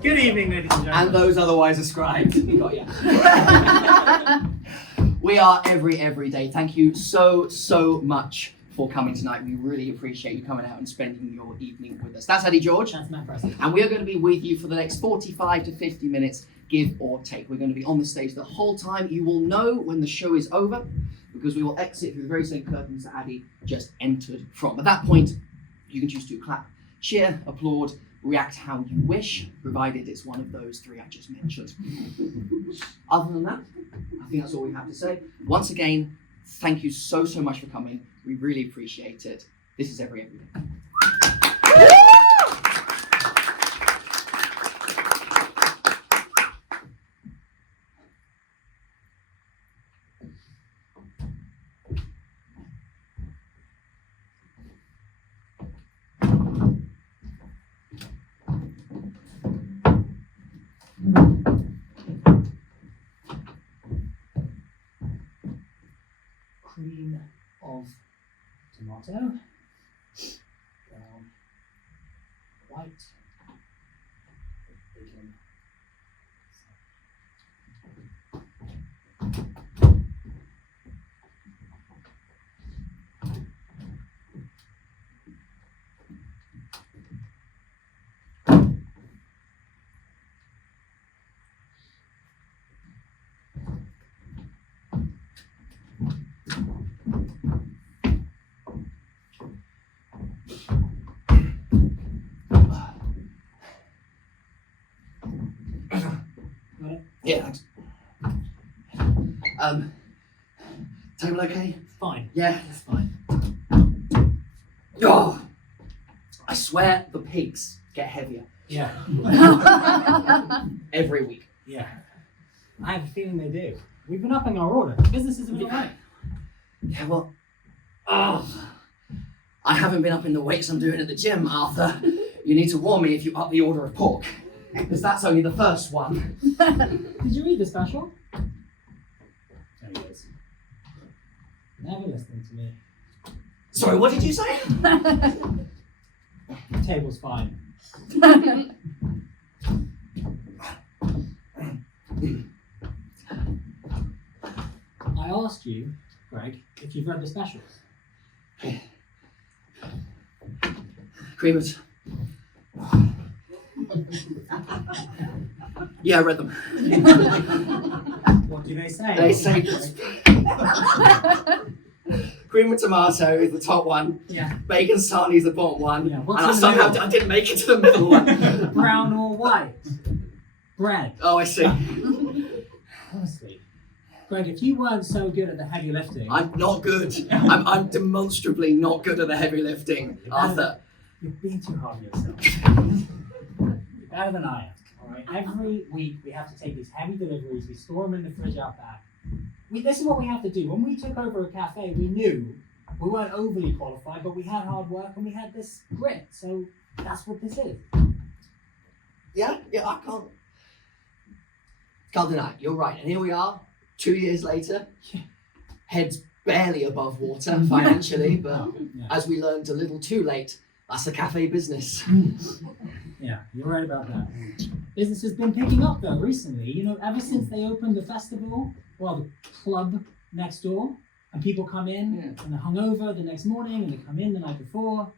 Good evening, ladies and gentlemen. And those otherwise ascribed. Got ya. We are every day. Thank you so much for coming tonight. We really appreciate you coming out and spending your evening with us. That's Eddie George. That's Matt Preston. And we are going to be with you for the next 45 to 50 minutes, give or take. We're going to be on the stage the whole time. You will know when the show is over because we will exit through the very same curtains that Addy just entered from. At that point, you can choose to clap, cheer, applaud, react how you wish, provided it's one of those three I just mentioned. Other than that, I think that's all we have to say. Once again, thank you so much for coming. We really appreciate it. This is every day. Cream of tomato, brown, white, bacon. Yeah, thanks. Table okay? Fine. Yeah. It's fine. Oh, I swear the pigs get heavier Yeah. every week. Yeah. I have a feeling they do. We've been upping our order. Business has been alright. Yeah, well, I haven't been up in the weights I'm doing at the gym, Arthur. You need to warn me if you up the order of pork, because that's only the first one. Did you read the special? There he is. Never listening to me. Sorry, what did you say? The table's fine. I asked you, Greg, if you've read the specials. Creamers. Yeah, I read them. What do they say? They say cream and tomato is the top one. Yeah. Bacon sarnie is the bottom one. Yeah, And what's I in the somehow middle? I didn't make it to the middle one. Brown or white? Bread. Oh, I see. Honestly. Greg, if you weren't so good at the heavy lifting... I'm not good. I'm demonstrably not good at the heavy lifting, Arthur. You're being too hard on yourself. You're better than I am. All right. Every week we have to take these heavy deliveries. We store them in the fridge out back. This is what we have to do. When we took over a cafe, we knew we weren't overly qualified, but we had hard work and we had this grit. So that's what this is. Yeah, I can't deny it. You're right. And here we are, 2 years later, heads barely above water financially, but as we learned a little too late, that's the cafe business. Yeah, you're right about that. Business has been picking up though recently. You know, ever since they opened the festival, well, the club next door, and people come in and they're hungover the next morning, and they come in the night before,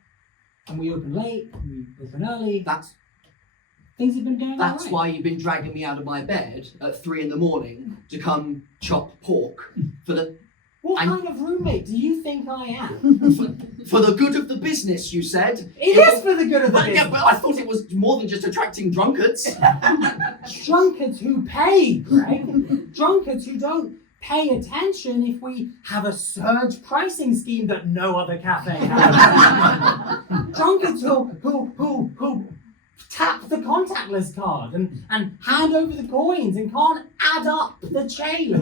and we open late, and we open early. Things have been going all That's right. why you've been dragging me out of my bed at 3 a.m. to come chop pork for the What kind of roommate do you think I am? for the good of the business, you said. It is for the good of the But, business. yeah, but I thought it was more than just attracting drunkards. Drunkards who pay, Greg. Drunkards who don't pay attention if we have a surge pricing scheme that no other cafe has. Drunkards who tap the contactless card and hand over the coins and can't add up the change.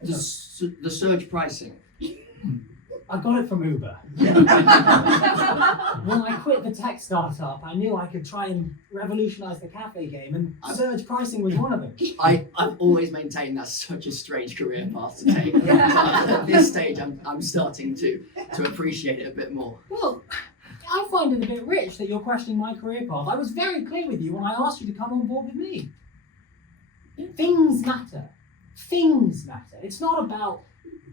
The surge pricing. I got it from Uber. When I quit the a tech startup, I knew I could try and revolutionize the cafe game, and surge pricing was one of them. I've always maintained that's such a strange career path to take. But at this stage, I'm starting to appreciate it a bit more. Well, I find it a bit rich that you're questioning my career path. I was very clear with you when I asked you to come on board with me. Things matter. Things matter. It's not about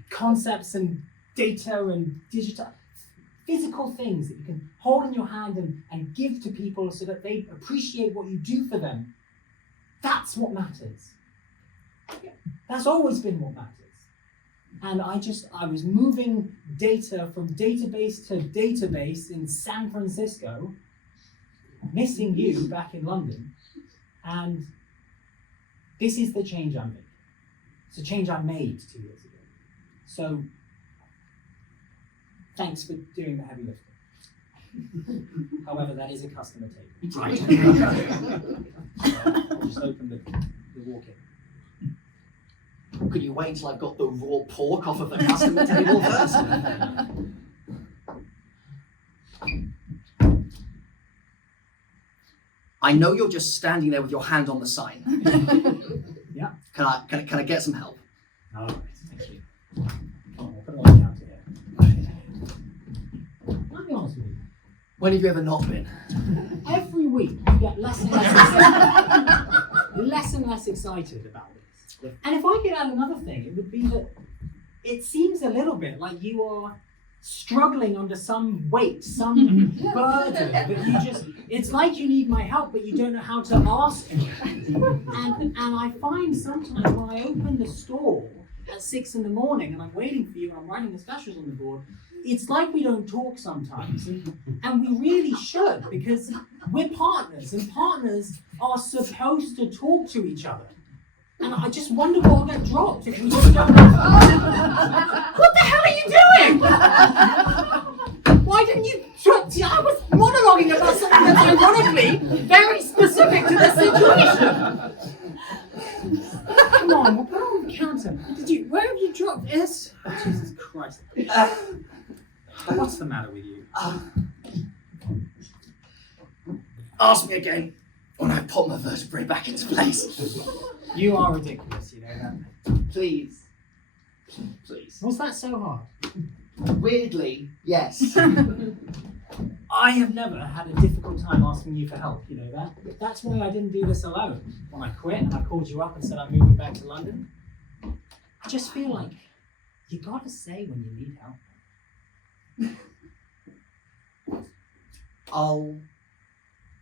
concepts and data and digital, physical things that you can hold in your hand and give to people so that they appreciate what you do for them. That's what matters. That's always been what matters. And I was moving data from database to database in San Francisco, missing you back in London, and this is the change I made. It's a change I made 2 years ago. So, thanks for doing the heavy lifting. However, that is a customer table. Right. I'll just open the walk-in. Could you wait until I've got the raw pork off of the customer table first? I know you're just standing there with your hand on the sign. Yeah. Can I get some help? All right, thank you. Come on, we'll put it on the counter here. I'll be honest with you. When have you ever not been? Every week you get less and less excited about this. And if I could add another thing, it would be that it seems a little bit like you are struggling under some weight, some burden that it's like you need my help, but you don't know how to ask me. And I find sometimes when I open the store at 6 a.m. and I'm waiting for you and I'm writing the specials on the board, it's like we don't talk sometimes. And we really should, because we're partners, and partners are supposed to talk to each other. And I just wonder what will get dropped if we just don't. What the hell are you doing? Why didn't you? I was monologuing about something that's ironically very specific to the situation. Come on, we'll put it on the counter. Where have you dropped this? Oh, Jesus Christ. What's the matter with you? Ask me again when I put my vertebrae back into place. You are ridiculous, you know that. Please. Please. Was that so hard? Weirdly, yes. I have never had a difficult time asking you for help, you know that. That's why I didn't do this alone. When I quit and I called you up and said I'm moving back to London, I just feel like you gotta say when you need help. I'll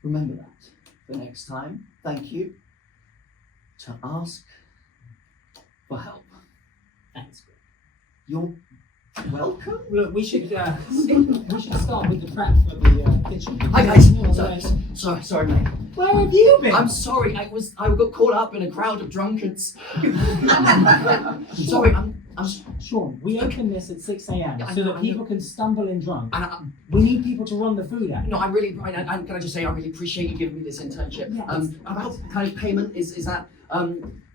remember that the next time. Thank you. To ask for help. Thanks, Greg. You're welcome. Look, we should start with the prep for the kitchen. Hi guys. No, Sorry, mate. Where have you been? I'm sorry. I got caught up in a crowd of drunkards. Sorry. I'm. Sean, we open this at 6 a.m. so that people can stumble in drunk. And we need people to run the food out. no, I really. Can I just say I really appreciate you giving me this internship. Yeah, About kind of payment is that.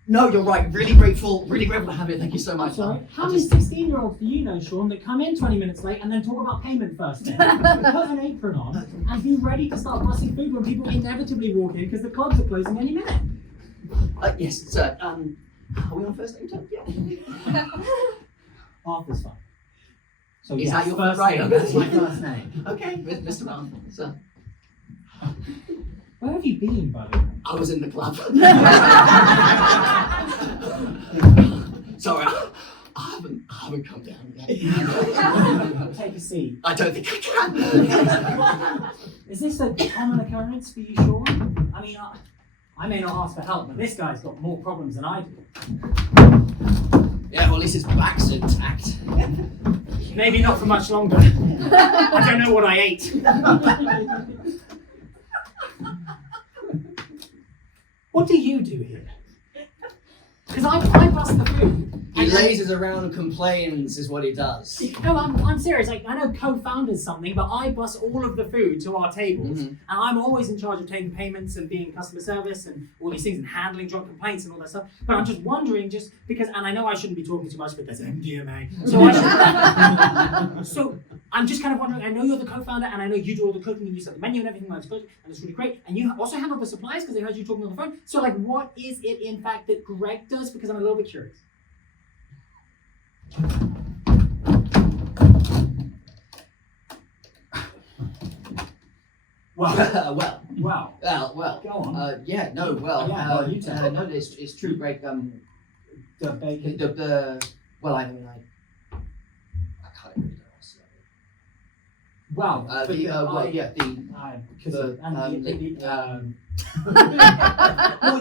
No, you're right. Really grateful to have it. Thank you so much. Sorry. How many 16-year-olds do you know, Sean, that come in 20 minutes late and then talk about payment first thing? Put an apron on and be ready to start busting food when people inevitably walk in because the clubs are closing any minute. Yes, sir. Are we on first name terms? Yeah. Arthur's fine. So Is yes, that your first right? name? That's my first name. Okay, Mr. Arthur. So, Where have you been, by the way? I was in the club. Sorry, I haven't come down yet. Take a seat. I don't think I can. Is this a common occurrence for you, Sean? I mean, I may not ask for help, but this guy's got more problems than I do. Yeah, well, at least his back's intact. Maybe not for much longer. I don't know what I ate. What do you do here? Because I bust the food. He lazes around and complains is what he does. No, I'm serious. Like, I know co-founders something, but I bus all of the food to our tables, and I'm always in charge of taking payments and being customer service and all these things and handling drunk complaints and all that stuff. But I'm just wondering, just because, and I know I shouldn't be talking too much, but there's MDMA, so I'm just kind of wondering, I know you're the co-founder and I know you do all the cooking and you set the menu and everything like that, and it's really great. And you also handle the supplies because I heard you talking on the phone. So like, what is it in fact that Greg does? Because I'm a little bit curious. Well, Well. Go on. You tell. No, it's true, Greg. The bacon. Well, I mean, I can't really know. Well,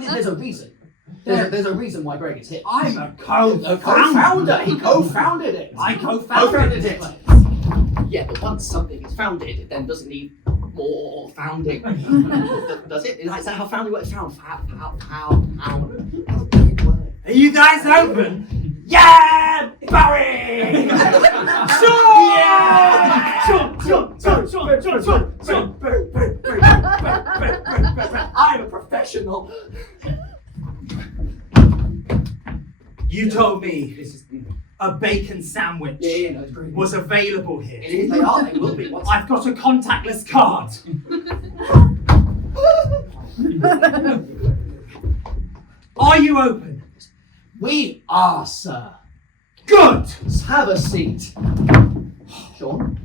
there's a reason. There's a reason why Greg is here. I'm a co-founder. Co-founder. He co-founded it. I co-founded it. Yeah, but once something is founded, it then doesn't need more founding. Does it? Is that how founding works? How? Are you guys open? Yeah, Barry! Sure! Yeah! Sure! I'm a professional. You told me a bacon sandwich Yeah, no, it's great. was available here. It is. They are. They will be. Once. I've got a contactless card. Are you open? We are, sir. Good! Have a seat. Sean?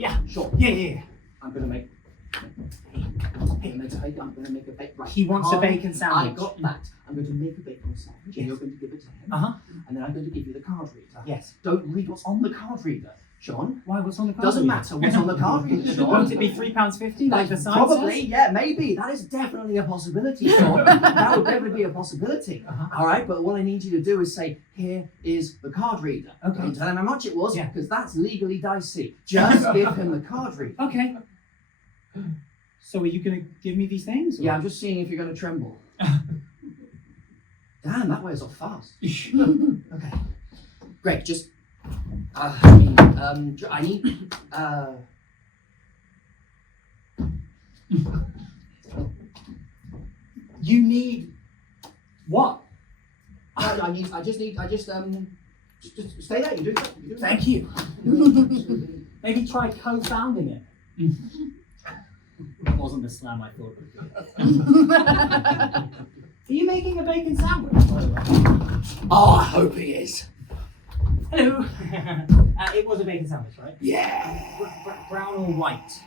Yeah. Sean. Yeah. I'm gonna make a bacon. Right. He wants a bacon sandwich. I got that. I'm going to make a bacon sandwich, and you're going to give it to him. And then I'm going to give you the card reader. Yes. Don't read what's on the card reader, Sean. Why? What's on the card Doesn't reader? matter what's on the card reader, Sean. Won't it be £3.50 like the sign Probably, says? yeah, maybe. That is definitely a possibility, Sean. That would definitely be a possibility. All right, but what I need you to do is say, here is the card reader. Okay. Don't tell him how much it was, Yeah. because that's legally dicey. Just give him the card reader. Okay. So are you going to give me these things? Or? Yeah, I'm just seeing if you're going to tremble. Damn, that wears off fast. Okay. Greg, just... I need... You need... What? just stay there. You do it. Thank you. Maybe try co-founding it. That wasn't the slam I thought it would be. Are you making a bacon sandwich? Oh, I hope he is. Hello. It was a bacon sandwich, right? Yeah. Brown or white?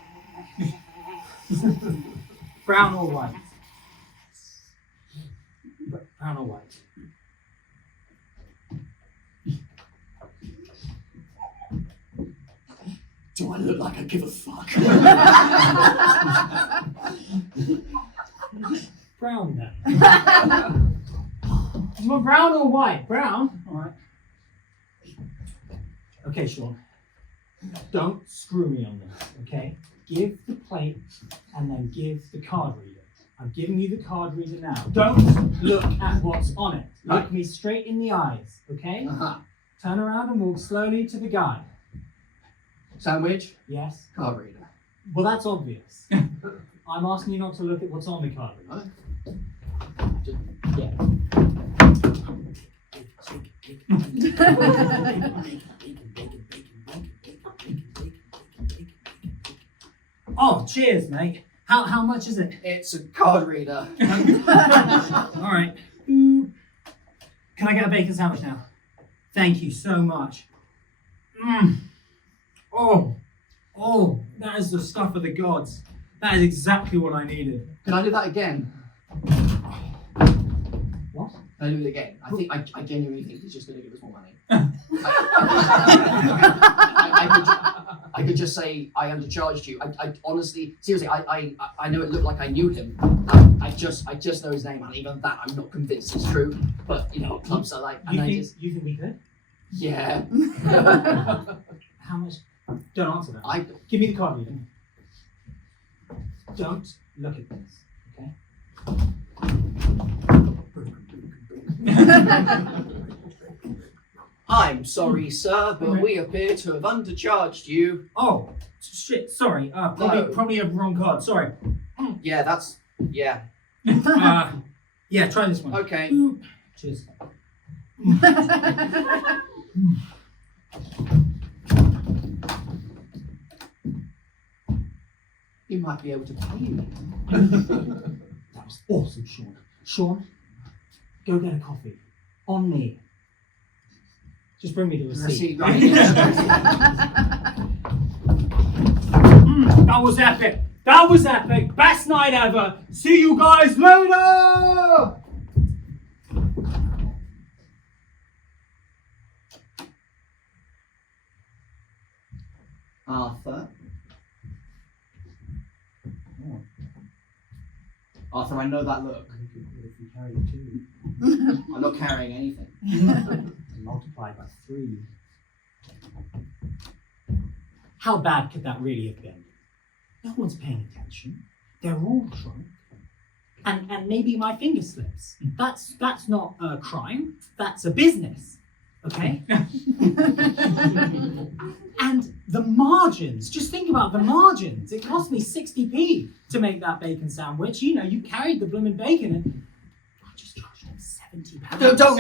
Brown or white? Brown or white? Do I look like I give a fuck? Brown then. You want brown or white? Brown? Alright. Okay, Sean. Don't screw me on this, okay? Give the plate and then give the card reader. I'm giving you the card reader now. Don't look at what's on it. Look me straight in the eyes, okay? Turn around and walk slowly to the guy. Sandwich? Yes? Card reader. Well, that's obvious. I'm asking you not to look at what's on the card reader. Yeah. Oh, cheers, mate. How much is it? It's a card reader. All right. Can I get a bacon sandwich now? Thank you so much. Oh, that is the stuff of the gods. That is exactly what I needed. Can I do that again? What? Can I do it again? I genuinely think he's just going to give us more money. I could just say I undercharged you. I honestly, seriously, I know it looked like I knew him. I just know his name, and even that I'm not convinced it's true. But clubs are like, You think we could? Yeah. How much? Don't answer that. Give me the card reader. Don't look at this, okay? I'm sorry, sir, but we appear to have undercharged you. Oh, shit, sorry. Probably a wrong card, sorry. Yeah, yeah, try this one. Okay. Cheers. He might be able to pay you. That was awesome, Sean. Sean, go get a coffee. On me. Just bring me the receipt. Right. That was epic. That was epic. Best night ever. See you guys later. Arthur. Arthur, I know that look. If you carry 2. I'm not carrying anything. Multiplied by 3. How bad could that really have been? No one's paying attention. They're all drunk. And maybe my finger slips. That's not a crime. That's a business. Okay? And the margins, just think about the margins. It cost me 60p to make that bacon sandwich. You know, you carried the blooming bacon and I just charged them £70. Don't.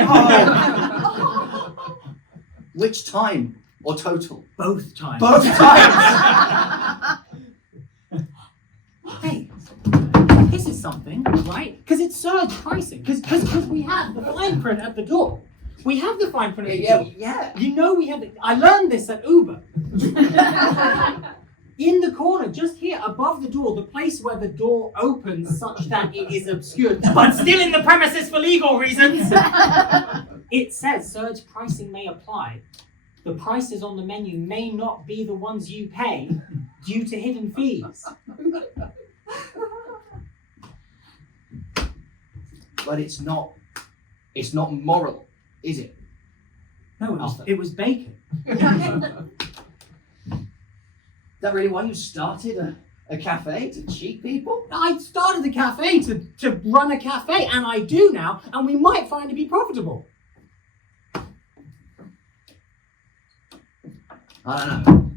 Which time or total? Both times. Both times. Hey, this is something, right? Because it's surge pricing. Because we have the fine print at the door. We have the fine print at the door. Yeah. You know we have the... I learned this at Uber. In the corner, just here, above the door, the place where the door opens such that it is obscured, but still in the premises for legal reasons, it says surge pricing may apply. The prices on the menu may not be the ones you pay due to hidden fees. But it's not moral, is it? No, it was bacon. Is that really why you started a cafe, to cheat people? I started a cafe to run a cafe, and I do now, and we might find it to be profitable. I don't know.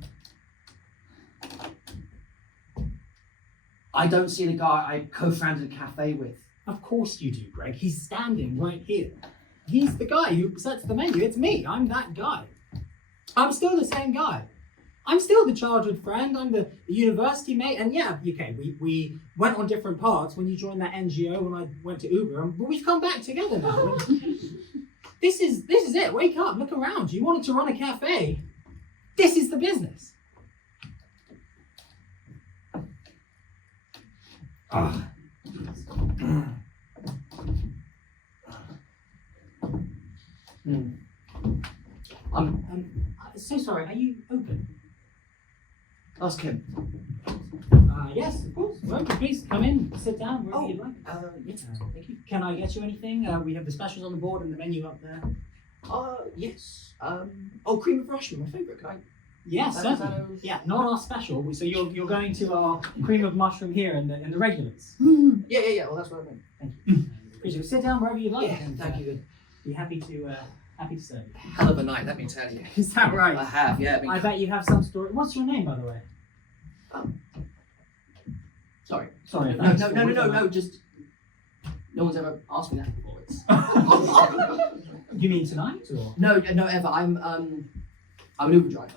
I don't see the guy I co-founded a cafe with. Of course you do, Greg. He's standing right here. He's the guy who sets the menu. It's me. I'm that guy. I'm still the same guy. I'm still the childhood friend. I'm the university mate. And yeah, okay, we went on different paths when you joined that NGO when I went to Uber, but we've come back together now. This is it. Wake up. Look around. You wanted to run a cafe. This is the business. I'm so sorry. Are you open? Ask him. Yes, of course. Well, please come in, sit down wherever you'd like. Yes. Thank you. Can I get you anything? We have the specials on the board and the menu up there. Yes. Cream of Russian, my favourite. Can I? Yes, certainly. Yeah, not our special. So you're going to our cream of mushroom here and the regulars. Yeah. Well, that's what I meant. Thank you. Appreciate it. Sit down wherever you like. Yeah, and, thank you. Be happy to serve you. Hell of a night, let me tell you. Is that right? I have, yeah. I bet you have some story. What's your name, by the way? Sorry. Sorry. No. Just no one's ever asked me that before. You mean tonight, or? No, ever. I'm an Uber driver.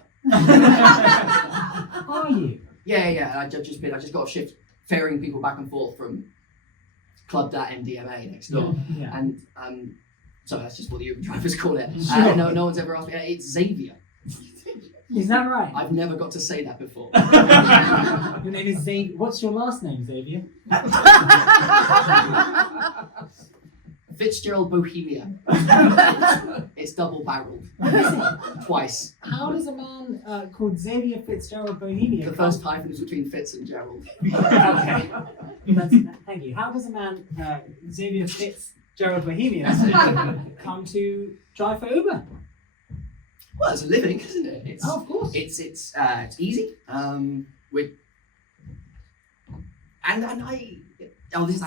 Are you? Yeah. I just got a shift ferrying people back and forth from Club.MDMA next door, Yeah. and so that's just what the Uber drivers call it. Sure. No one's ever asked me. It's Xavier. Is that right? I've never got to say that before. Your name is Xavier. What's your last name, Xavier? Fitzgerald Bohemia. It's double-barreled. Twice. How does a man called Xavier Fitzgerald Bohemia? The first hyphen is between Fitz and Gerald. Okay. Thank you. How does a man Xavier Fitzgerald Bohemia come to drive for Uber? Well, it's a living, isn't it? Of course. It's easy. That's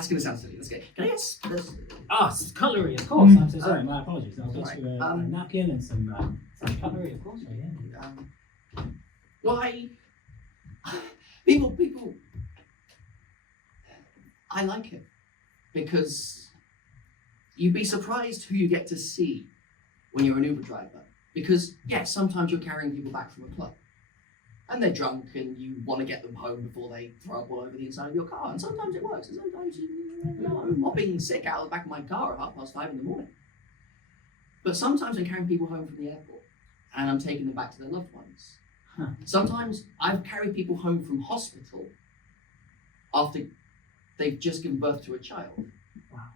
going to sound silly. Let's go. Can I get Cutlery, of course. I'm so sorry. My apologies. I'll get right. you a napkin and some cutlery, of course. Right, yeah. Why? People. I like it because you'd be surprised who you get to see when you're an Uber driver. Because yes, sometimes you're carrying people back from a club, and they're drunk, and you want to get them home before they throw up all over the inside of your car. And sometimes it works, and sometimes I'm mopping sick out of the back of my car at 5:30 in the morning. But sometimes I'm carrying people home from the airport, and I'm taking them back to their loved ones. Sometimes I've carried people home from hospital after they've just given birth to a child. Wow.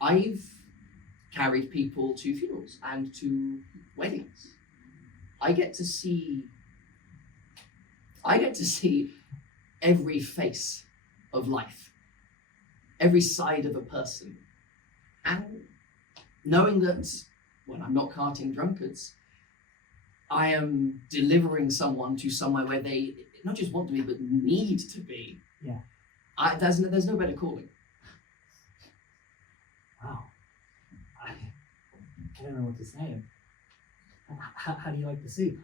I've carried people to funerals and to weddings. I get to see every face of life, every side of a person. And knowing that when I'm not carting drunkards, I am delivering someone to somewhere where they not just want to be, but need to be. Yeah. There's no better calling. Wow. I don't know what to say. How do you like the soup?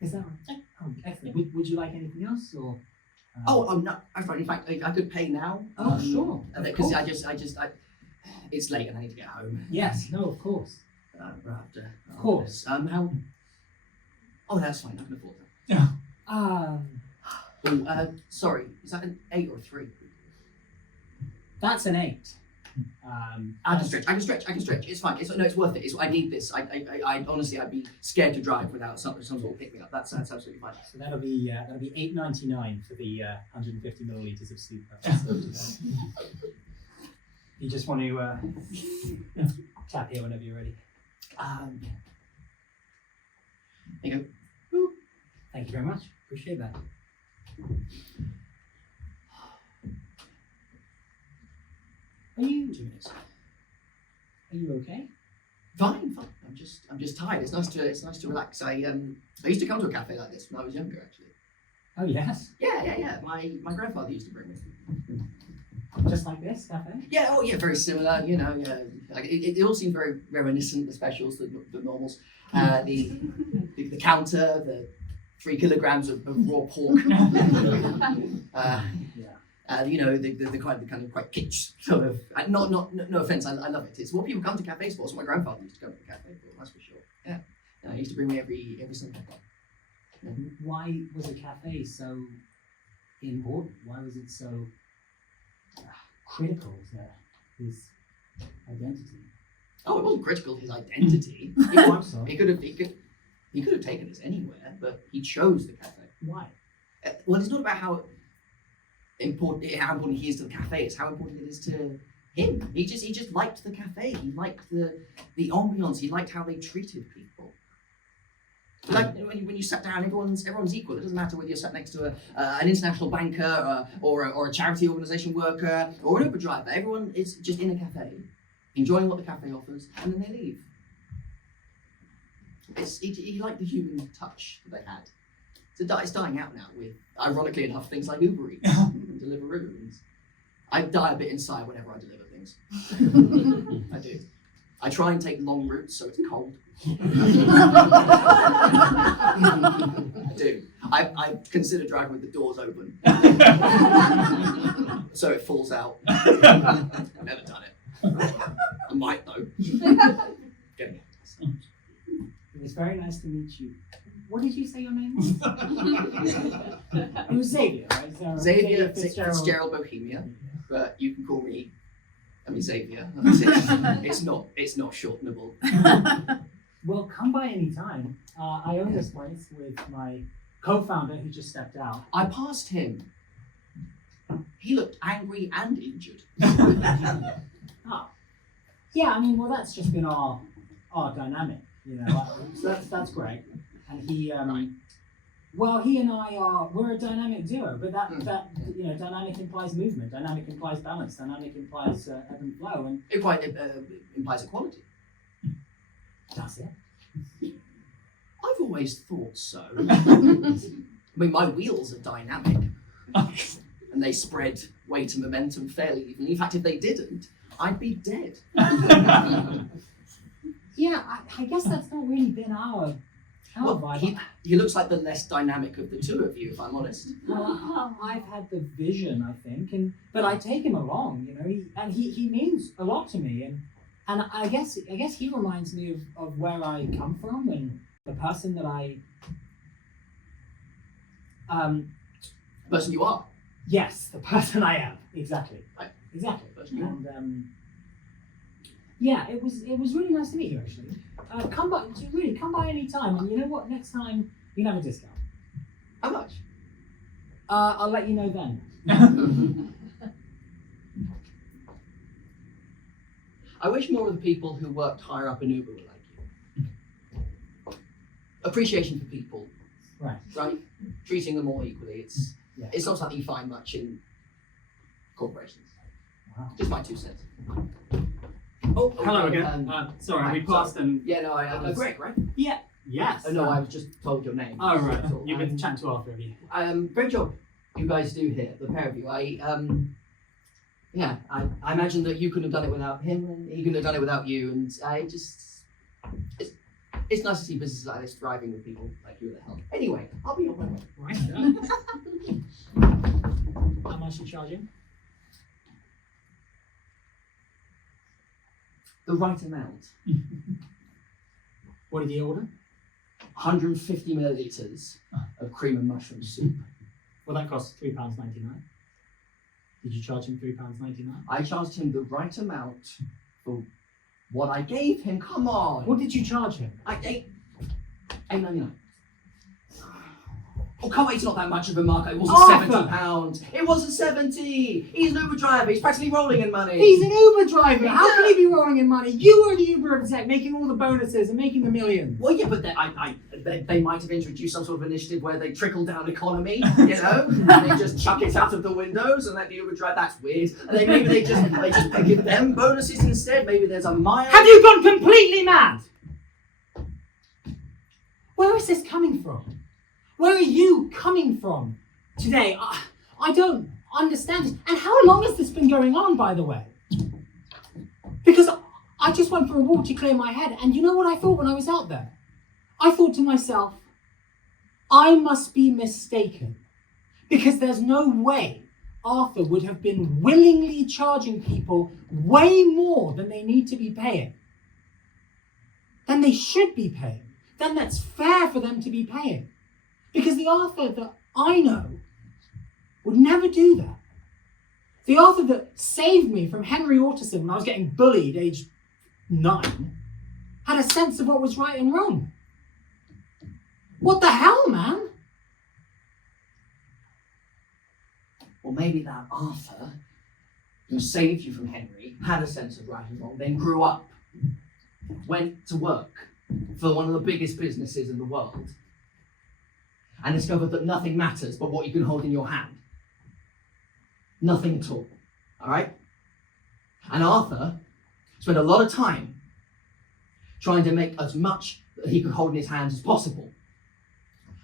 Is that right? Oh, excellent. Would you like anything else, or? No. I'm sorry. In fact, I could pay now. Sure. Because it's late and I need to get home. Yes. No. Of course. After. Of course. How? Oh, that's fine. I can afford that. Sorry. Is that an 8 or a 3? That's an 8. I can stretch. It's fine. It's worth it. I need this. I honestly, I'd be scared to drive without some sort of pick me up. That's absolutely fine. So that'll be $8.99 for the 150 milliliters of soup. You just want to tap here whenever you're ready. There you go. Thank you very much. Appreciate that. Are you 2 minutes. Are you okay? Fine. I'm just tired. It's nice to relax. I used to come to a cafe like this when I was younger, actually. Oh yes. Yeah. My grandfather used to bring me. Just like this cafe? Yeah. Oh yeah. Very similar. You know. Yeah. Like it all seemed very reminiscent. The specials, the normals, the counter, the 3 kilograms of raw pork. The kind of quite kitsch sort of. No offense, I love it. It's what people come to cafes for. So my grandfather used to come to the cafe for. That's for sure. Yeah, and he used to bring me every Sunday. Yeah. Why was a cafe so important? Why was it so critical to his identity? Oh, it wasn't critical to his identity. I'm sorry. He could have taken us anywhere, but he chose the cafe. Why? Well, it's not about how important he is to the cafe. It's how important it is to him. He just liked the cafe. He liked the ambiance. He liked how they treated people. Like when you sat down, everyone's equal. It doesn't matter whether you're sat next to an international banker or a charity organisation worker or an Uber driver. Everyone is just in a cafe, enjoying what the cafe offers, and then they leave. He liked the human touch that they had. It's dying out now with, ironically enough, things like Uber Eats and Deliveroo. And I die a bit inside whenever I deliver things. I do. I try and take long routes so it's cold. I do. I consider driving with the doors open. So it falls out. I've never done it. I might though. Getting it. It was very nice to meet you. What did you say your name was? It was Xavier, right? Xavier Fitzgerald Bohemia, but you can call me, Xavier. It's not shortenable. Well, come by any time. I own this place with my co-founder who just stepped out. I passed him. He looked angry and injured. Yeah, well, that's just been our dynamic, so that's great. And he, well, he and we're a dynamic duo, but that dynamic implies movement, dynamic implies balance, dynamic implies ebb and flow, and it quite implies equality. Does it? I've always thought so. My wheels are dynamic, and they spread weight and momentum fairly evenly. In fact, if they didn't, I'd be dead. Yeah, I guess that's not really been our vibe. He looks like the less dynamic of the two of you, if I'm honest. Well, I've had the vision, I think, but I take him along, he means a lot to me, and And I guess he reminds me of where I come from and the person that Person you are. yes, the person I am. Exactly. Right. Exactly. Person you are. And yeah, it was really nice to meet you actually. Come by any time, and you know what? Next time you can have a discount. How much? I'll let you know then. I wish more of the people who worked higher up in Uber were like you. Appreciation for people, Right. right? Treating them all equally. Yeah. It's not something you find much in corporations. Wow. Just my 2 cents. Oh, hello okay, again. Sorry, right, we passed and... Yeah, no, Greg, right? Yeah. Yes. Oh, no, I've just told your name. Oh, right. That's all. You've been chatting to Arthur, have you? Great job you guys do here, the pair of you. I imagine that you couldn't have done it without him, and he couldn't have done it without you, and it's nice to see businesses like this thriving with people like you at the helm. Anyway, I'll be on my way. Right. How much are you charging? The right amount. What did you order? 150 millilitres of cream and mushroom soup. Well, that costs £3.99. Did you charge him £3.99? I charged him the right amount for what I gave him. Come on. What did you charge him? $8.99. Oh, come on, it's not that much of a markup. It wasn't Arthur! £70. It wasn't 70. He's an Uber driver. He's practically rolling in money. He's an Uber driver. How can he be rolling in money? You were the Uber exec, making all the bonuses and making the millions. Well, yeah, but they might have introduced some sort of initiative where they trickle down economy, you know, and they just chuck it out of the windows and let the Uber drive. That's weird. And maybe they just give them bonuses instead. Maybe there's a mile. Have you gone completely mad? Where is this coming from? Where are you coming from today? I don't understand this. And how long has this been going on, by the way? Because I just went for a walk to clear my head, and you know what I thought when I was out there? I thought to myself, I must be mistaken, because there's no way Arthur would have been willingly charging people way more than they need to be paying, than they should be paying, than that's fair for them to be paying. Because the Arthur that I know would never do that. The Arthur that saved me from Henry Orteson when I was getting bullied aged 9 had a sense of what was right and wrong. What the hell, man? Well, maybe that Arthur, who saved you from Henry, had a sense of right and wrong, then grew up, went to work for one of the biggest businesses in the world, and discovered that nothing matters but what you can hold in your hand. Nothing at all. All right? And Arthur spent a lot of time trying to make as much that he could hold in his hands as possible.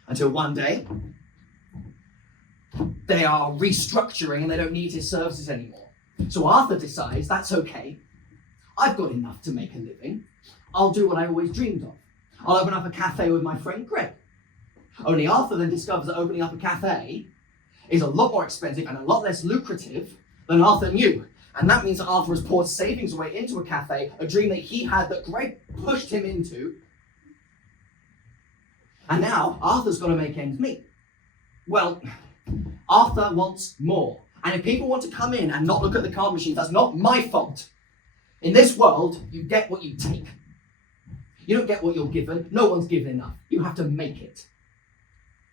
Until one day, they are restructuring and they don't need his services anymore. So Arthur decides, that's okay. I've got enough to make a living. I'll do what I always dreamed of. I'll open up a cafe with my friend Greg. Only Arthur then discovers that opening up a cafe is a lot more expensive and a lot less lucrative than Arthur knew. And that means that Arthur has poured savings away into a cafe, a dream that he had that Greg pushed him into. And now Arthur's got to make ends meet. Well, Arthur wants more. And if people want to come in and not look at the card machines, that's not my fault. In this world, you get what you take. You don't get what you're given. No one's given enough. You have to make it.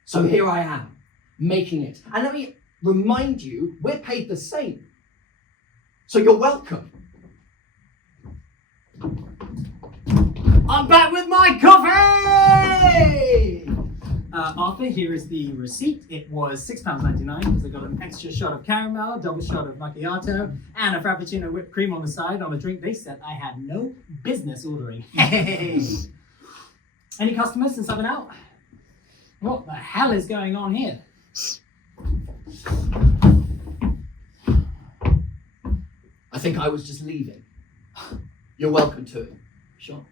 So here I am, making it. And let me remind you, we're paid the same. So you're welcome. I'm back with my coffee! Arthur, here is the receipt. It was £6.99 because I got an extra shot of caramel, a double shot of macchiato, and a frappuccino whipped cream on the side on a drink they said I had no business ordering. Any customers since I've been out? What the hell is going on here? I think I was just leaving. You're welcome to it. Sure.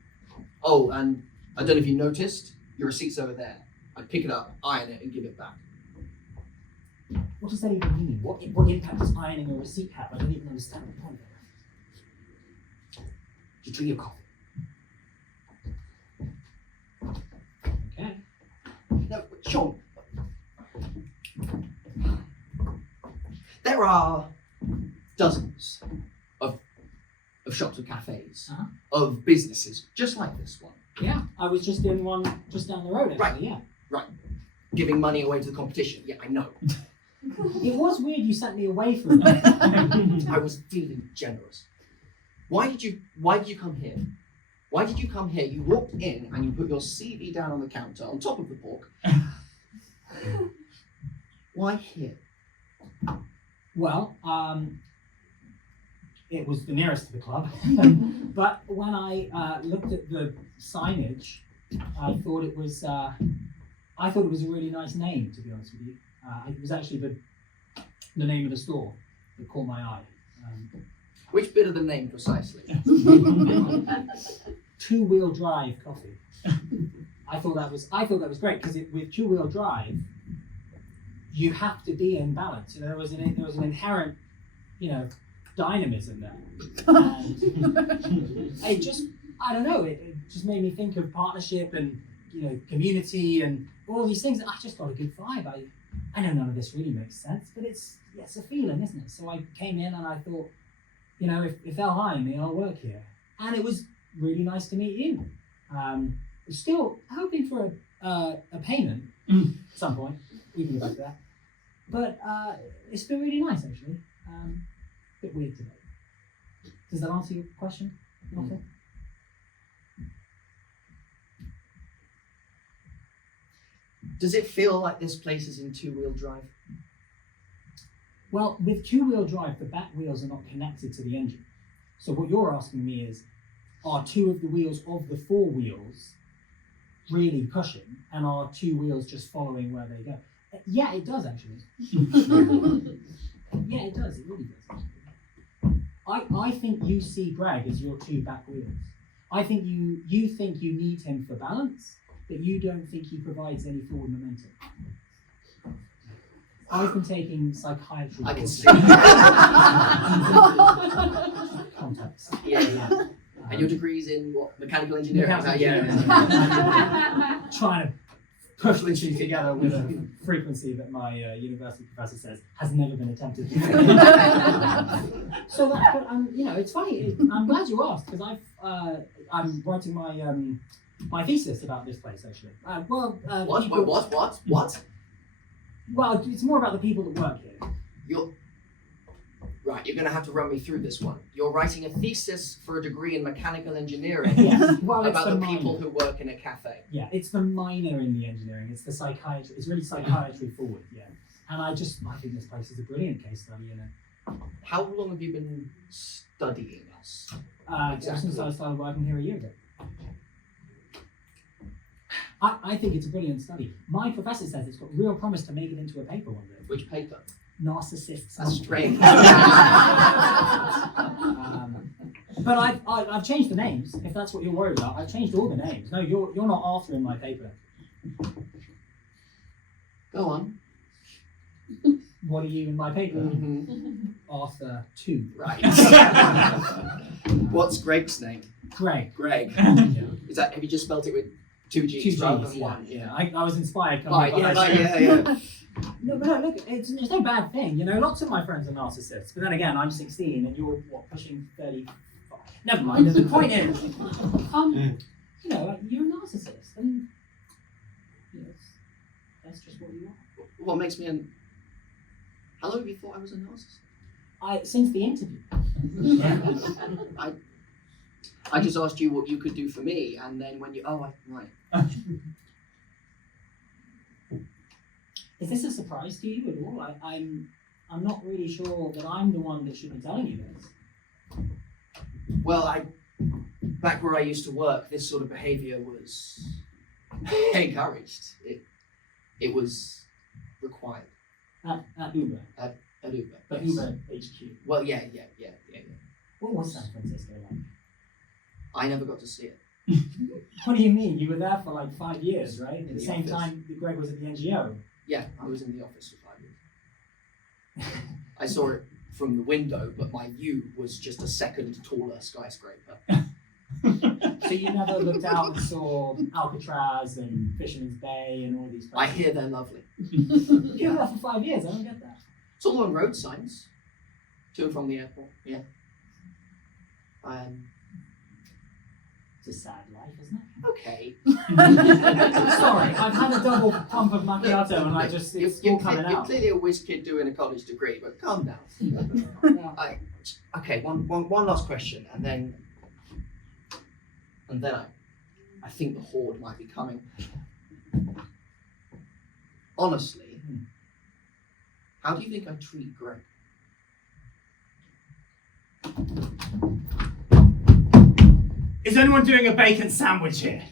Oh, and I don't know if you noticed, your receipt's over there. I'd pick it up, iron it, and give it back. What does that even mean? What impact does ironing a receipt have? I don't even understand the point of it. to drink your coffee. Okay. No, Sean. There are dozens of shops or cafes, Uh-huh. of businesses just like this one, Yeah, I was just in one just down the road, actually, Right. giving money away to the competition. Yeah, I know. yeah. It was weird you sent me away from it. I was feeling generous. Why did you come here? Why did you come here? You walked in and you put your CV down on the counter on top of the pork. Why here? Well, it was the nearest to the club, but when I looked at the signage, I thought it was a really nice name. To be honest with you, it was actually the name of the store that caught my eye. Which bit of the name precisely? Two-wheel drive coffee. I thought that was great because with two-wheel drive, you have to be in balance. There was an inherent, dynamism there. And it just made me think of partnership and community and all these things. I just got a good vibe. I know none of this really makes sense, but it's a feeling, isn't it? So I came in and I thought, if they'll hire me, I'll work here. And it was really nice to meet you. Still hoping for a payment at some point. We can go back to that. But it's been really nice, actually. A bit weird today. Does that answer your question? Okay. Does it feel like this place is in two-wheel drive? Well, with two-wheel drive, the back wheels are not connected to the engine. So what you're asking me is, are two of the wheels of the four wheels really pushing, and are two wheels just following where they go? Yeah, it does actually. Yeah, it does. It really does. I think you see Greg as your two back wheels. I think you think you need him for balance, but you don't think he provides any forward momentum. I've been taking psychiatry I can courses. see. Context. Yeah. And your degree's in what? Mechanical engineering? Mechanical Yeah. Trying to push the two together with a frequency that my university professor says has never been attempted before. So that, but it's funny. I'm glad you asked because I'm writing my thesis about this place actually. What? Well, it's more about the people that work here. You're going to have to run me through this one. You're writing a thesis for a degree in mechanical engineering Yes. Well, it's about the minor. people who work in a cafe. Yeah, it's the minor in the engineering. It's the psychiatry. It's really psychiatry forward. Yeah, and I think this place is a brilliant case study in it. How long have you been studying us? Ever since I started working here a year ago. I think it's a brilliant study. My professor says it's got real promise to make it into a paper one day. Which paper? Narcissists. That's strange. But I've changed the names. If that's what you're worried about, I've changed all the names. No, you're not Arthur in my paper. Go on. What are you in my paper? Mm-hmm. Arthur 2. Right. What's Greg's name? Greg. Greg. Yeah. Is that? Have you just spelt it with two G's, Two G's, rather than yeah. one? Yeah, I was inspired. Right. Yeah. No, but look, it's no bad thing. Lots of my friends are narcissists. But then again, I'm 16 and you're, pushing 30. Never mind. The point is, you're a narcissist. And, that's just what you are. What makes me an... How long have you thought I was a narcissist? Since the interview. I just asked you what you could do for me, and then when you... right. Is this a surprise to you at all? I'm not really sure that I'm the one that should be telling you this. Well, back where I used to work, this sort of behaviour was encouraged. It was required. At Uber. At Uber. But yes. Uber HQ. Well, yeah. What was San Francisco like? I never got to see it. What do you mean? You were there for like 5 years, right? At the same office. time that Greg was at the NGO. Yeah, I was in the office for 5 years. I saw it from the window, but my view was just a second taller skyscraper. So you never looked out and saw Alcatraz and Fisherman's Bay and all these places? I hear they're lovely. You were there for 5 years, I don't get that. It's all on road signs. To and from the airport, yeah. It's a sad life, isn't it? Okay. Sorry, I've had a double pump of macchiato and it's all coming You're out. clearly a whiz kid doing a college degree, but calm down. Yeah. Okay, one last question, and then I think the horde might be coming. Honestly, how do you think I treat Greg? Is anyone doing a bacon sandwich here?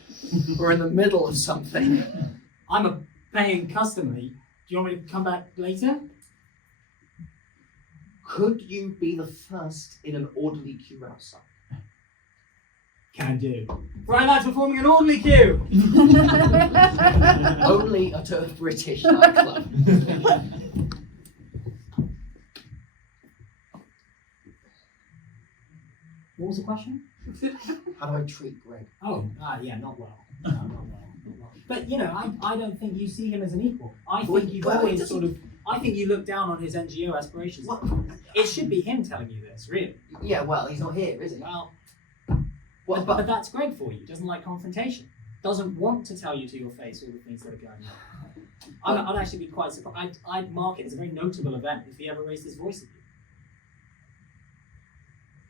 We're in the middle of something. I'm a paying customer. Do you want me to come back later? Could you be the first in an orderly queue outside? Can do. Right, lads, we're forming an orderly queue. Only at a British nightclub. What was the question? How do I treat Greg? Oh, yeah, not well. No, not well. But I don't think you see him as an equal. I think you've always I think you look down on his NGO aspirations. What? It should be him telling you this, really. Yeah, well, he's not here, is he? Well, but that's Greg for you. Doesn't like confrontation. Doesn't want to tell you to your face all the things that are going on. I'd actually be quite surprised. I'd mark it as a very notable event if he ever raised his voice at you.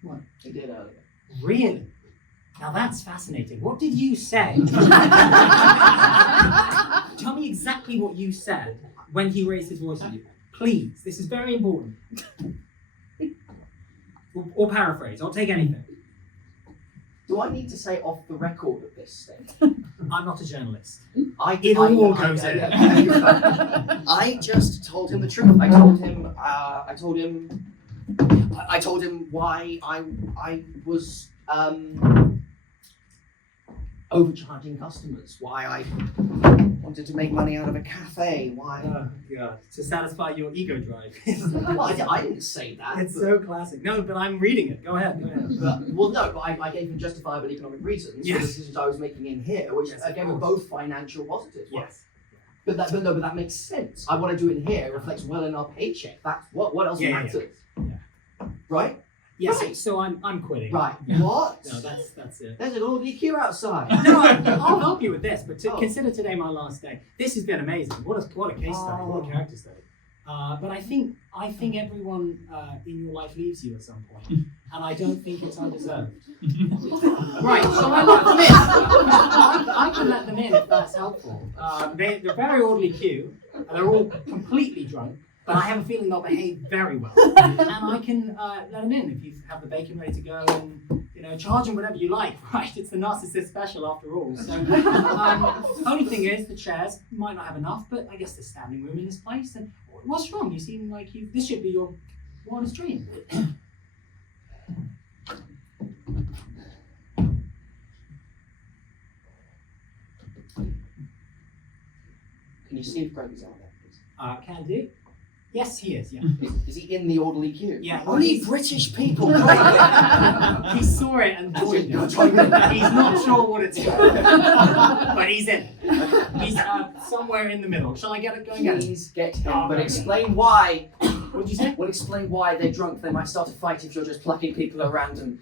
What? He did earlier. Really? Now that's fascinating. What did you say? Tell me exactly what you said when he raised his voice at you. Please, this is very important. Or paraphrase, I'll take anything. Do I need to say off the record at this stage? I'm not a journalist. I just told him the truth. I told him why I was overcharging customers, why I wanted to make money out of a cafe, why... Oh, God. To satisfy your ego drive. Well, I didn't say that. It's so classic. No, but I'm reading it. Go ahead. But I gave him justifiable economic reasons for the decisions I was making in here, which again were both financial positives. Yes. But that makes sense. What I do in here reflects well in our paycheck. That's what else matters. Yeah. Right? Yes, Right. so I'm quitting. Right. Yeah. What? No, that's it. There's an orderly queue outside. No, I'll help you with this, but consider today my last day. This has been amazing. What a case study, what a character study. But I think everyone in your life leaves you at some point, and I don't think it's undeserved. Right, shall I let them in? I can let them in if that's helpful. They're very orderly queue, and they're all completely drunk. But I have a feeling they'll behave very well, and I can let them in if you have the bacon ready to go, and charge them whatever you like. Right? It's the narcissist special after all. So, only thing is the chairs might not have enough, but I guess there's standing room in this place. And what's wrong? You seem like this should be your wildest dream. Can you see if Greg is out there, please? Can do. Yes, he is. Yeah. Is he in the orderly queue? Yeah. Only British people. He saw it and joined it. He's not sure what it's for, but he's in. He's somewhere in the middle. Shall I get it going? Please get him, but explain why. What did you say? Well, explain why they're drunk. They might start a fight if you're just plucking people around and...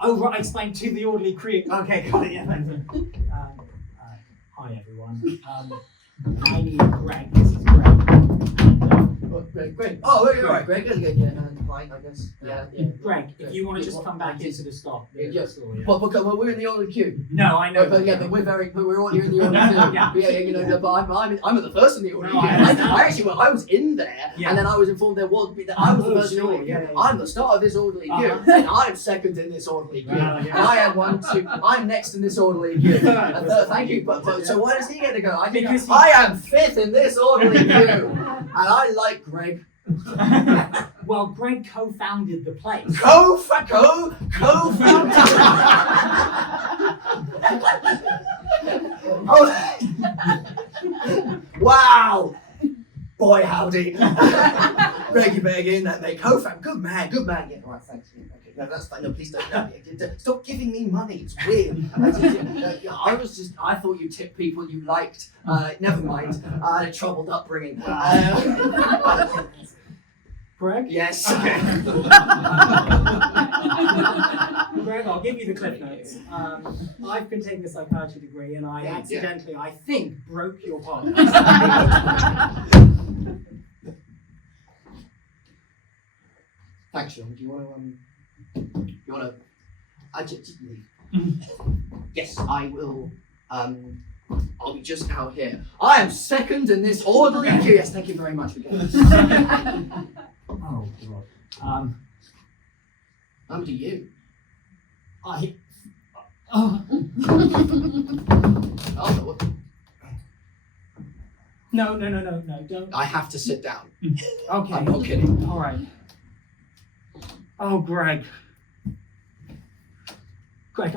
Oh, right, explain to the orderly crew. Okay, got it, yeah, thanks. Hi, everyone. I need Greg. This is Greg. Greg. Oh, you're right, Greg. Yeah, fine, I guess. Yeah. Greg, if you want to just come back into the stop. Yes. Well, we're in the orderly queue. No, I know. But we're all here in the orderly queue. But I'm at the first in the orderly queue. I was in there, and then I was informed that I was the first in the orderly queue. I'm the start of this orderly queue, and I'm second in this orderly queue. And I am 1, 2. I'm next in this orderly queue. Thank you. But so why does he get to go? I am 5th in this orderly queue, and I like Greg. Well, Greg co-founded the place. Co-founded. Wow. Boy, howdy. Greggy Begin, they co-found. Good man. Yeah, all right, thanks. Yeah, okay. No, that's fine. No, please don't. No, stop giving me money. It's weird. I thought you tipped people you liked. Never mind. I had a troubled upbringing. Greg? Yes. Greg, I'll give you the cliff notes. I've been taking a psychiatry degree and I accidentally, I think, broke your podcast. Thanks, Sean. Do you want to? I just leave. Yes, I will. I'll be just out here. I am second in this orderly queue. Yes, thank you very much for getting this. Oh, God. Over to you. Oh. Oh, No, don't. I have to sit down. Okay. I'm not kidding. All right. Oh, Greg. Greg,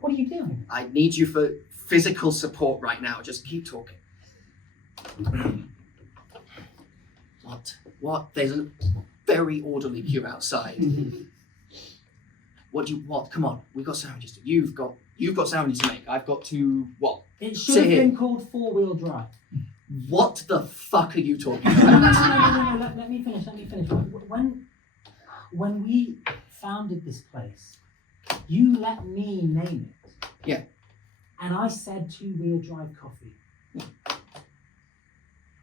what are you doing? I need you for physical support right now. Just keep talking. What? There's a very orderly queue outside. What? Come on. We've got sandwiches. You've got sandwiches to make. I've got to what? It should have been called four-wheel drive. What the fuck are you talking about? No. Let me finish. When we founded this place, you let me name it. Yeah. And I said two-wheel drive coffee. Yeah.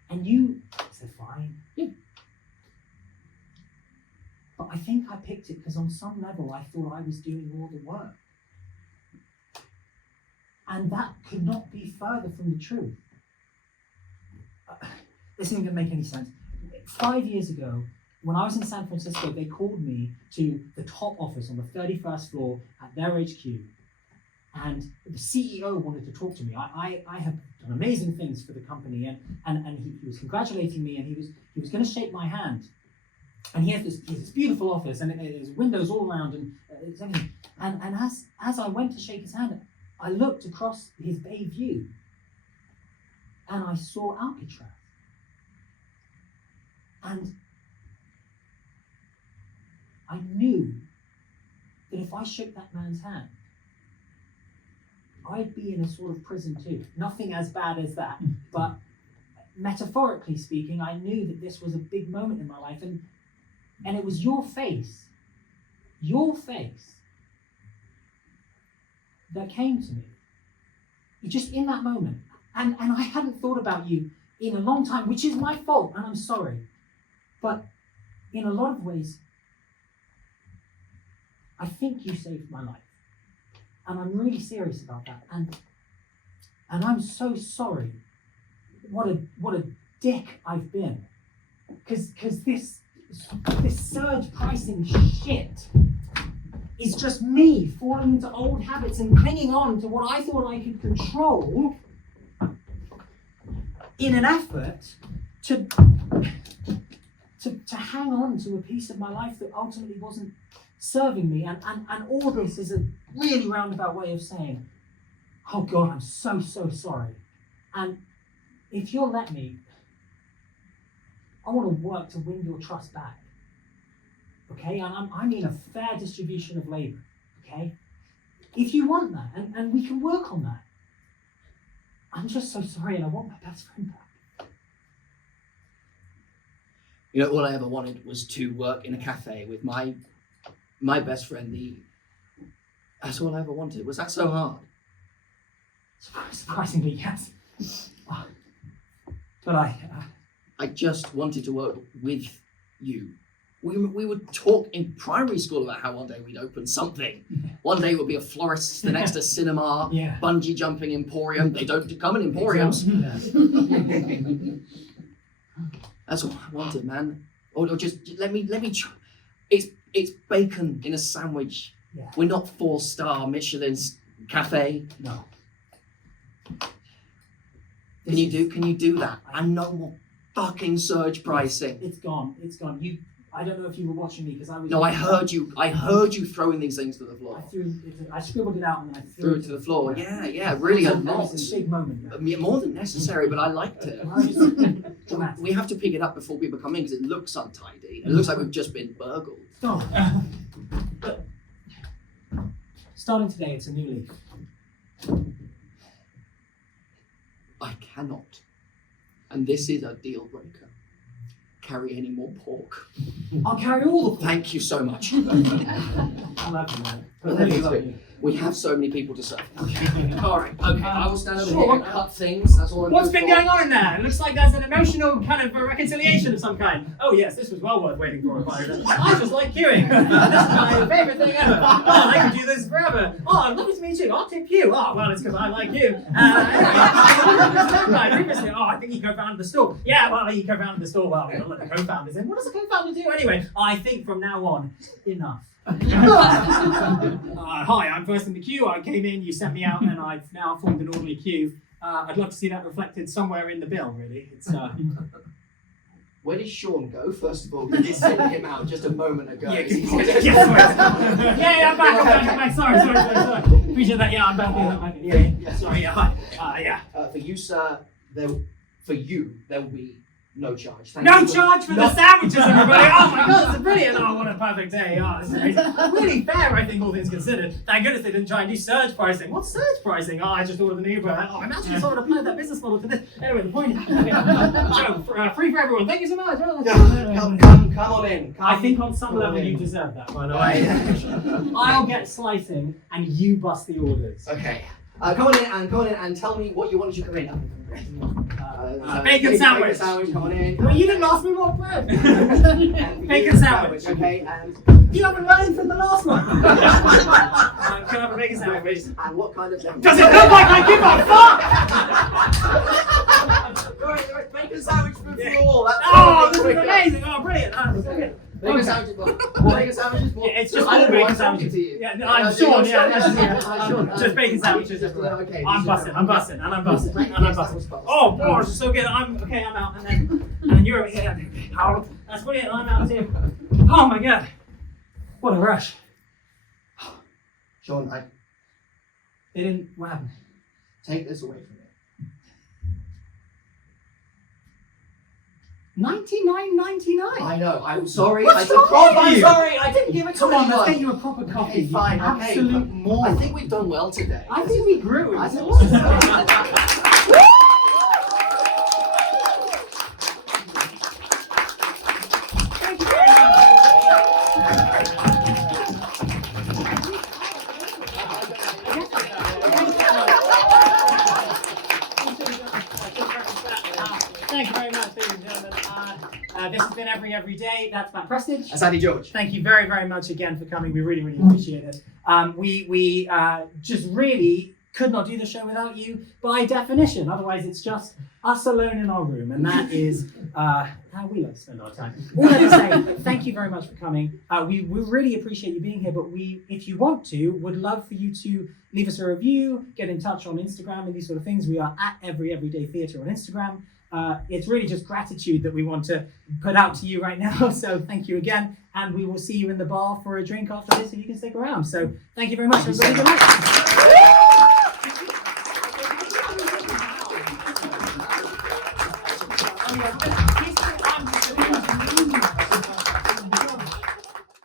And you said fine. Yeah. But I think I picked it because on some level I thought I was doing all the work. And that could not be further from the truth. This isn't going to make any sense. 5 years ago, when I was in San Francisco, they called me to the top office on the 31st floor at their HQ. And the CEO wanted to talk to me. I have done amazing things for the company, and he was congratulating me, and he was going to shake my hand. And he has this beautiful office, and there's windows all around, and it's everything. And as I went to shake his hand, I looked across his bay view, and I saw Alcatraz. And I knew that if I shook that man's hand, I'd be in a sort of prison too. Nothing as bad as that, but metaphorically speaking, I knew that this was a big moment in my life, and it was your face that came to me. Just in that moment. And I hadn't thought about you in a long time, which is my fault, and I'm sorry. But in a lot of ways, I think you saved my life. And I'm really serious about that. And I'm so sorry. What a dick I've been. Because this surge pricing shit is just me falling into old habits and clinging on to what I thought I could control in an effort to hang on to a piece of my life that ultimately wasn't serving me. And all this is a really roundabout way of saying, oh God, I'm so sorry. And if you'll let me, I want to work to win your trust back. Okay? And I mean a fair distribution of labor. Okay? If you want that, and we can work on that. I'm just so sorry, and I want my best friend back. You know, all I ever wanted was to work in a cafe with my best friend. That's all I ever wanted. Was that so hard? Surprisingly, yes. But I just wanted to work with you. We would talk in primary school about how one day we'd open something. One day it would be a florist, the next a cinema, bungee jumping emporium. They don't come in emporiums. That's all I wanted, man. Or just let me. It's bacon in a sandwich. Yeah. We're not 4-star Michelin's cafe. No. Can you do that? And no more fucking surge pricing. It's gone. I don't know if you were watching me because I was. No, I heard you throwing these things to the floor. I scribbled it out and then I threw it to the floor. Yeah, really a lot. It was a big moment. Yeah, more than necessary, but I liked it. We have to pick it up before people come in because it looks untidy. It looks like we've just been burgled. Oh. But Starting today, it's a new leaf. I cannot, and this is a deal breaker, carry any more pork. I'll carry all the Thank you so much. I love you, man. I really love you. We have so many people to serve. All right, okay, I will stand over Sure. here and cut things. That's all I'm What's good been for. going on in there? It looks like there's an emotional kind of a reconciliation of some kind. Oh yes, this was well worth waiting for. I just like queuing. This is my favourite thing ever. Oh, I could do this forever. Oh, lovely to meet you. I'll tip you. Oh, well, it's because I like you. Anyway, previously, oh, I think he co-founded the store. Yeah, well, he co-founded the store. Well, we don't let the co-founders in. What does a co-founder do anyway? I think from now on, enough. Hi, I'm first in the queue. I came in, you sent me out, and I've now formed an orderly queue. I'd love to see that reflected somewhere in the bill, really. It's Where did Sean go? First of all, you did send him out just a moment ago. yeah, I'm back. Sorry. Appreciate that. Yeah, I'm back. Yeah. Sorry. Yeah. For you, sir, there will be no charge. Thank No you. charge for the sandwiches, everybody! Oh my god, this is brilliant! Oh, what a perfect day! Oh, this is amazing. Really fair, I think, all things considered. Thank goodness they didn't try and do surge pricing. What's surge pricing? Oh, I just ordered an Uber. Oh, imagine you sort of applied that business model to this. Anyway, the point is, free for everyone. Thank you so much. Come on in. I think on some level you deserve that, by the way. I'll get slicing and you bust the orders. Okay. Come on in and tell me what you wanted to come in. Bacon sandwich. Bacon sandwich, come on in. Well, you didn't ask me what bread. Bacon sandwich. Okay, and You haven't learned from the last one. Can I have a bacon sandwich, please? and what kind of Does it look like I give a fuck? Right, bacon sandwich for all. That's Oh, this is amazing. Oh, brilliant. Oh, this is good. Bacon sandwiches. Bacon sandwiches. Yeah, it's just I all don't know, bacon I'm talking sandwiches. to you. Yeah, no, I'm Sean. Sean. Just bacon sandwiches. Okay. I'm busting. I'm busting. Oh, gosh, it's so good. I'm out, and then you're over here. Oh, that's brilliant. I'm out too. Oh my god, what a rush. Sean, They didn't. What happened? take this away from me. $99.99. I know. I'm sorry. What's wrong with I'm you? sorry. I didn't give it to Come on, anyone. let's get you a proper coffee. Okay, fine. Okay. Absolute more. I think we've done well today. I think we grew. I It's think awesome. Thank you very Thank you very much, ladies and gentlemen. This has been Every Day. That's Matt Prestige. That's Andy George. Thank you very, very much again for coming. We really, really appreciate it. We just really could not do the show without you by definition. Otherwise, it's just us alone in our room, and that is how we like to spend our time. We'd like to say thank you very much for coming. We really appreciate you being here, but we, if you want to, would love for you to leave us a review, get in touch on Instagram and these sort of things. We are at Everyday Theatre on Instagram. It's really just gratitude that we want to put out to you right now. So thank you again, and we will see you in the ber for a drink after this if you can stick around. So thank you very much, everybody. Good night.